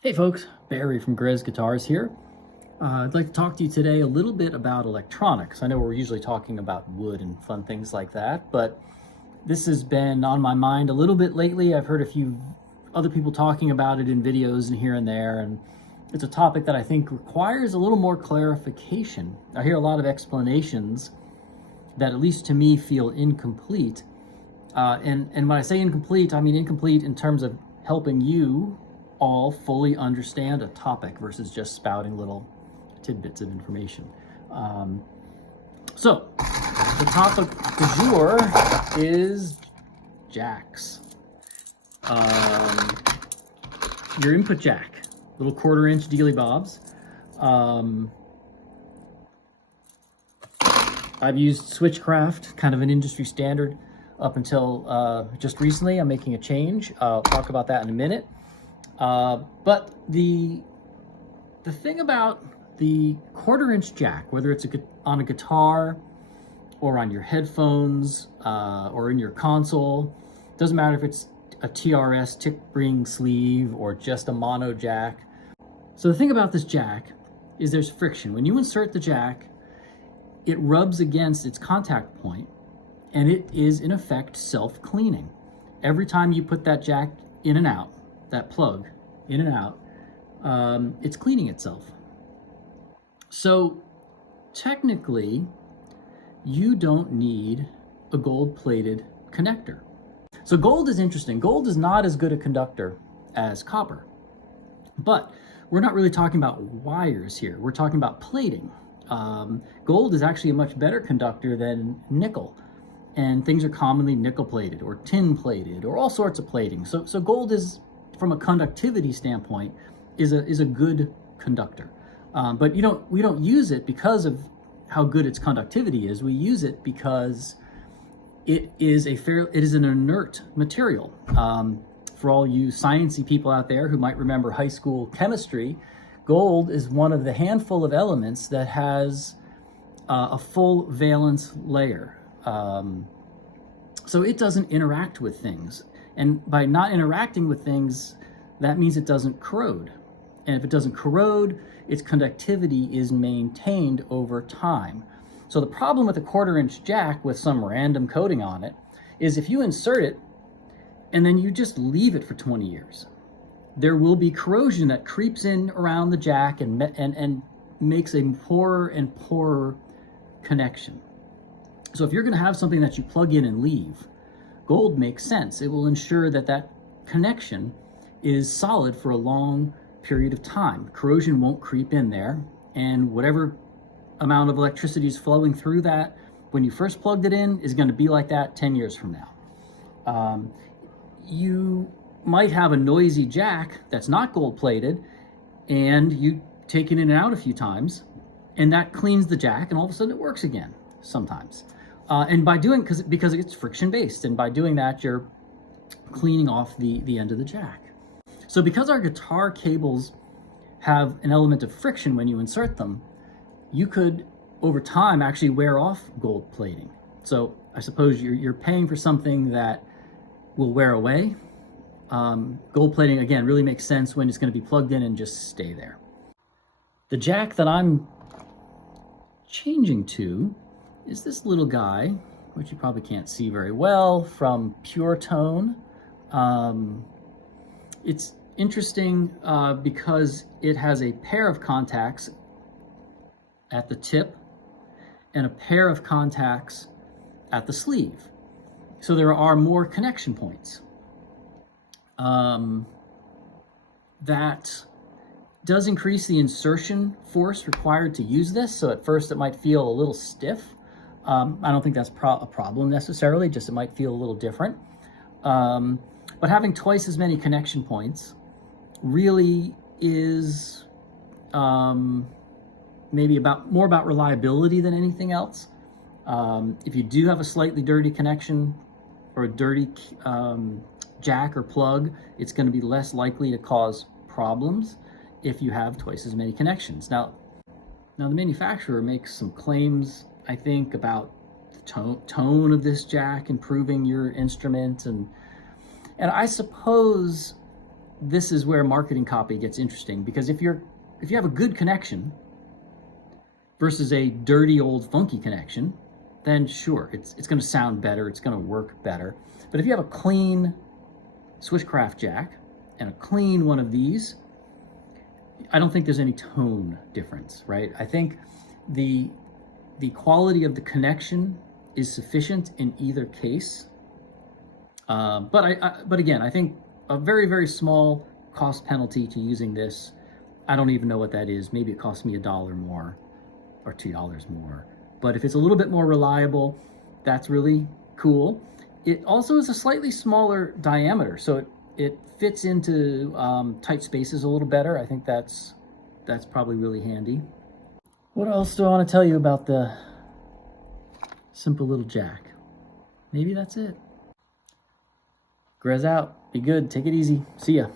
Hey folks, Barry from Grez Guitars here. I'd like to talk to you today a little bit about electronics. I know we're usually talking about wood and fun things like that, but this has been on my mind a little bit lately. I've heard a few other people talking about it in videos and here and there, and it's a topic that I think requires a little more clarification. I hear a lot of explanations that, at least to me, feel incomplete. And when I say incomplete, I mean incomplete in terms of helping you all fully understand a topic versus just spouting little tidbits of information. So the topic du jour is jacks. Your input jack, little 1/4-inch dealy bobs. I've used Switchcraft, kind of an industry standard, up until just recently. I'm making a change. I'll talk about that in a minute. But the thing about the 1/4-inch jack, whether it's on a guitar or on your headphones or in your console, doesn't matter if it's a TRS tick ring sleeve or just a mono jack. So the thing about this jack is there's friction. When you insert the jack, it rubs against its contact point, and it is in effect self-cleaning. Every time you put that jack in and out, that plug in and out, it's cleaning itself. So technically, you don't need a gold-plated connector. So gold is interesting. Gold is not as good a conductor as copper, but we're not really talking about wires here. We're talking about plating. Gold is actually a much better conductor than nickel, and things are commonly nickel plated or tin plated or all sorts of plating. So gold is, from a conductivity standpoint, is a good conductor. But we don't use it because of how good its conductivity is. We use it because it is an inert material. For all you sciencey people out there who might remember high school chemistry, gold is one of the handful of elements that has a full valence layer. So it doesn't interact with things. And by not interacting with things, that means it doesn't corrode. And if it doesn't corrode, its conductivity is maintained over time. So the problem with a 1/4-inch jack with some random coating on it is if you insert it and then you just leave it for 20 years, there will be corrosion that creeps in around the jack and makes a poorer and poorer connection. So if you're going to have something that you plug in and leave, gold makes sense. It will ensure that that connection is solid for a long period of time. Corrosion won't creep in there, and whatever amount of electricity is flowing through that when you first plugged it in is going to be like that 10 years from now. You might have a noisy jack that's not gold plated, and you take it in and out a few times, and that cleans the jack, and all of a sudden it works again sometimes. And by doing, because it's friction based, and by doing that, you're cleaning off the end of the jack. So because our guitar cables have an element of friction when you insert them, you could, over time, actually wear off gold plating. So I suppose you're paying for something that will wear away. Gold plating, again, really makes sense when it's going to be plugged in and just stay there. The jack that I'm changing to is this little guy, which you probably can't see very well, from Pure Tone. It's interesting because it has a pair of contacts at the tip and a pair of contacts at the sleeve. So there are more connection points. That does increase the insertion force required to use this. So at first it might feel a little stiff. I don't think that's a problem necessarily, just it might feel a little different. But having twice as many connection points really is maybe more about reliability than anything else. If you do have a slightly dirty connection or a dirty jack or plug, it's going to be less likely to cause problems if you have twice as many connections. Now the manufacturer makes some claims, I think, about the tone of this jack improving your instrument, and I suppose this is where marketing copy gets interesting, because if you have a good connection versus a dirty old funky connection, then sure, it's going to sound better, it's going to work better. But if you have a clean Switchcraft jack and a clean one of these, I don't think there's any tone difference, right? I think the quality of the connection is sufficient in either case. But again, I think a very, very small cost penalty to using this. I don't even know what that is. Maybe it costs me $1 more or $2 more. But if it's a little bit more reliable, that's really cool. It also is a slightly smaller diameter, so it fits into tight spaces a little better. I think that's probably really handy. What else do I want to tell you about the simple little jack? Maybe that's it. Grez out. Be good. Take it easy. See ya.